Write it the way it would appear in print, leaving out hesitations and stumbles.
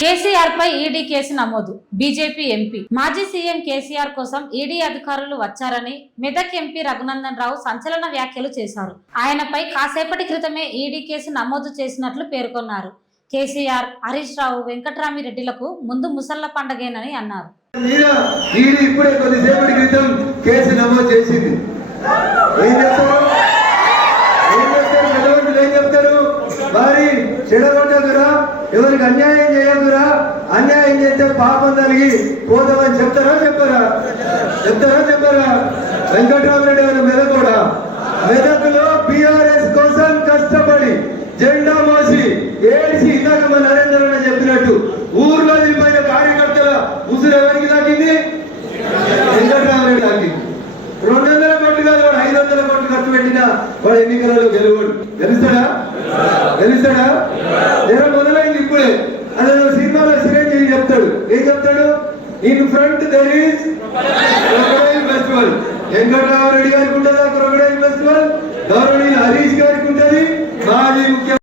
కేసీఆర్ పై ED case నమోదు. BJP MP మాజీ CM KCR కోసం ఈడీ అధికారులు వచ్చారని మెదక్ ఎంపీ రఘునందన్ రావు సంచలన వ్యాఖ్యలు చేశారు. ఆయనపై కాసేపటి క్రితమే ఈడీ కేసు నమోదు చేసినట్లు పేర్కొన్నారు. కేసీఆర్, హరీష్ రావు, వెంకట్రామిరెడ్డిలకు ముందు ముసళ్ల పండగేనని అన్నారు. ఎవరికి అన్యాయం చేయదురా, అన్యాయం చేస్తే పాపం కలిగి పోతామని చెప్తారా చెప్పరా? వెంకట్రామిరెడ్డి గారు మెదకులో బీఆర్ఎస్ కోసం కష్టపడి జెండా మోసి ఏడిసి ఇందాక మన నరేంద్ర చెప్పినట్టు ఊర్లో తిరిగిపోయిన కార్యకర్తల ఉసురు ఎవరికి తాకింది? వెంకట్రామిరెడ్డి తాకింది. 200 కోట్లు కాదు, వాడు 500 కోట్లు ఖర్చు పెట్టినా వాడు ఎన్నికలలో గెలుస్తాడా? మొదలైంది ఇప్పుడే. అదే సినిమాలో చిరంజీవి చెప్తాడు, ఏం చెప్తాడు? In front there is crocodile festival. Venkatramireddy గారికి ఉంటుందా క్రొకడైల్ ఫెస్టివల్? గౌరవనీయులు హరీష్ గారికి ఉంటుంది, మాజీ ముఖ్య